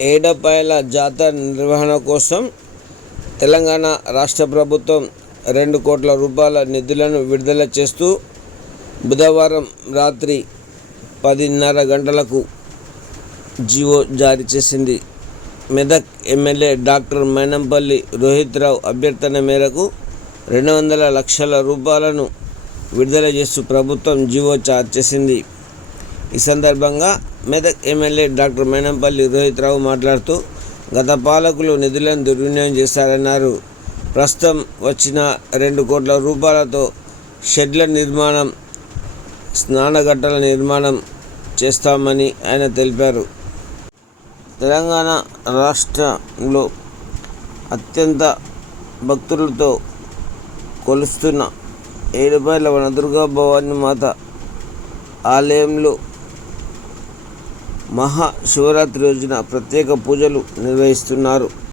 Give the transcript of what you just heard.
ఏడపాయల జాతర నిర్వహణ కోసం తెలంగాణ రాష్ట్ర ప్రభుత్వం రెండు కోట్ల రూపాయల నిధులను విడుదల చేస్తూ బుధవారం రాత్రి పదిన్నర గంటలకు జీవో జారీ చేసింది. మెదక్ ఎమ్మెల్యే డాక్టర్ మైనంపల్లి రోహిత్ రావు అభ్యర్థన మేరకు రెండు వందల లక్షల రూపాయలను విడుదల చేస్తూ ప్రభుత్వం జీవో జారీ చేసింది. ఈ సందర్భంగా మెదక్ ఎమ్మెల్యే డాక్టర్ మేనంపల్లి రోహిత్ రావు మాట్లాడుతూ గత పాలకులు నిధులను దుర్వినియోగం చేశారన్నారు. ప్రస్తుతం వచ్చిన రెండు కోట్ల రూపాయలతో షెడ్ల నిర్మాణం స్నానఘట్టల నిర్మాణం చేస్తామని ఆయన తెలిపారు. తెలంగాణ రాష్ట్రంలో అత్యంత భక్తులతో కొలుస్తున్న ఏడుపాయల వనదుర్గా భవాని మాత ఆలయంలో మహా శివరాత్రి రోజున ప్రత్యేక పూజలు నిర్వహిస్తున్నారు.